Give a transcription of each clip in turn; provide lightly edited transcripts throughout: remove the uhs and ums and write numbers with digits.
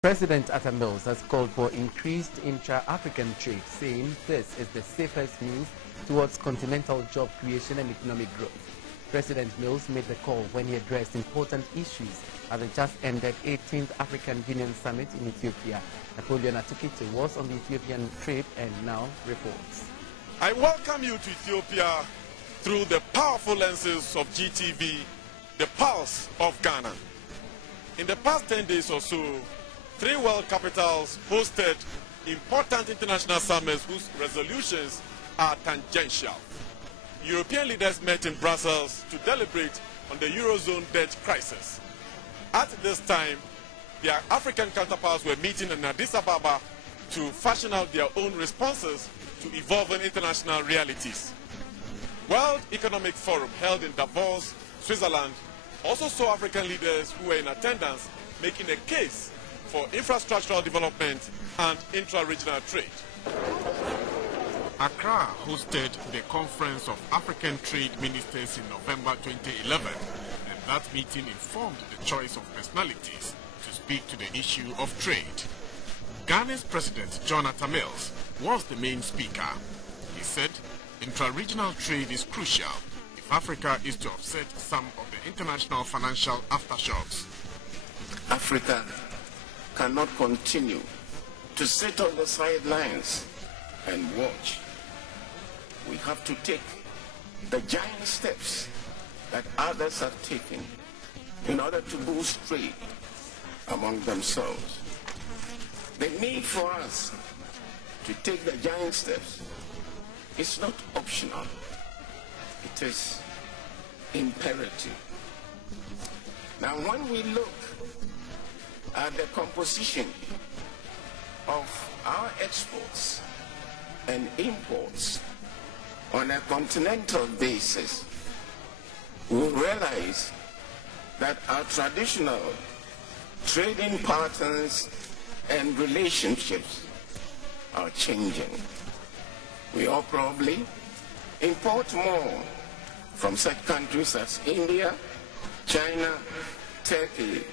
President Atta Mills has called for increased intra-African trade, saying this is the safest means towards continental job creation and economic growth. President Mills made the call when he addressed important issues at the just-ended 18th African Union Summit in Ethiopia. Napoleon Atukite was on the Ethiopian trip and now reports. I welcome you to Ethiopia through the powerful lenses of GTV, the pulse of Ghana. In the past 10 days or so, 3 world capitals hosted important international summits whose resolutions are tangential. European leaders met in Brussels to deliberate on the Eurozone debt crisis. At this time, their African counterparts were meeting in Addis Ababa to fashion out their own responses to evolving international realities. World Economic Forum held in Davos, Switzerland, also saw African leaders who were in attendance making a case for infrastructural development and intra-regional trade. Accra hosted the Conference of African Trade Ministers in November 2011, and that meeting informed the choice of personalities to speak to the issue of trade. Ghana's President John Atta Mills was the main speaker. He said intra-regional trade is crucial if Africa is to offset some of the international financial aftershocks. Africa cannot continue to sit on the sidelines and watch. We have to take the giant steps that others have taken in order to boost trade among themselves. The need for us to take the giant steps is not optional. It is imperative. Now, when we look at the composition of our exports and imports on a continental basis, we realize that our traditional trading patterns and relationships are changing. We all probably import more from such countries as India, China, Turkey,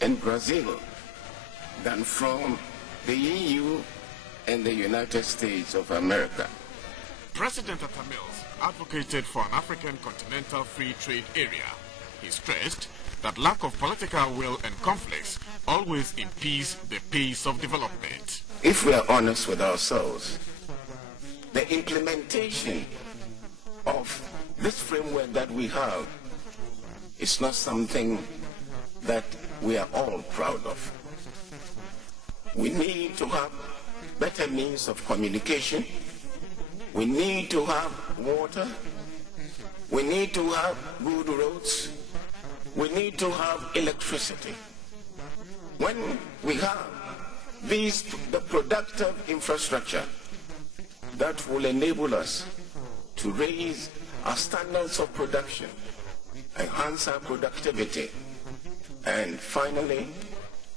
and Brazil than from the EU and the United States of America. President Atta Mills advocated for an African continental free trade area. He stressed that lack of political will and conflicts always impedes the pace of development. If we are honest with ourselves, the implementation of this framework that we have is not something that we are all proud of. We need to have better means of communication. We need to have water. We need to have good roads. We need to have electricity. When we have the productive infrastructure that will enable us to raise our standards of production, enhance our productivity, and finally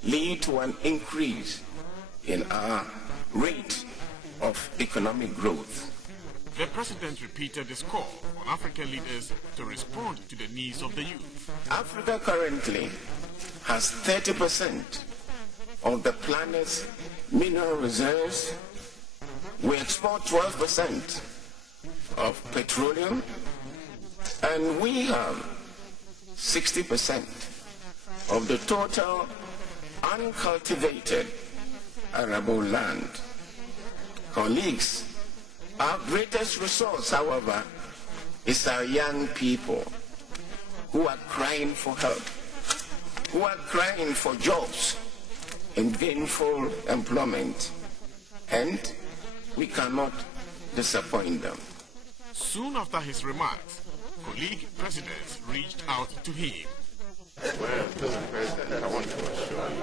lead to an increase in our rate of economic growth. The president repeated his call on African leaders to respond to the needs of the youth. Africa currently has 30% of the planet's mineral reserves. We export 12% of petroleum, and we have 60% of the total uncultivated arable land. Colleagues, our greatest resource, however, is our young people who are crying for help, who are crying for jobs and gainful employment, and we cannot disappoint them. Soon after his remarks, colleague presidents reached out to him. Well, Mr. President, I want to assure you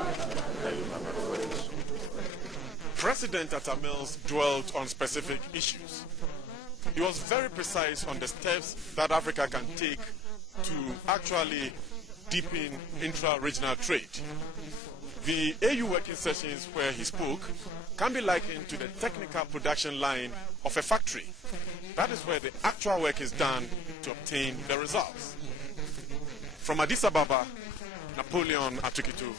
that you have a full support. President Atta Mills dwelt on specific issues. He was very precise on the steps that Africa can take to actually deepen intra-regional trade. The AU working sessions where he spoke can be likened to the technical production line of a factory. That is where the actual work is done to obtain the results. From Addis Ababa, Napoleon Atukite.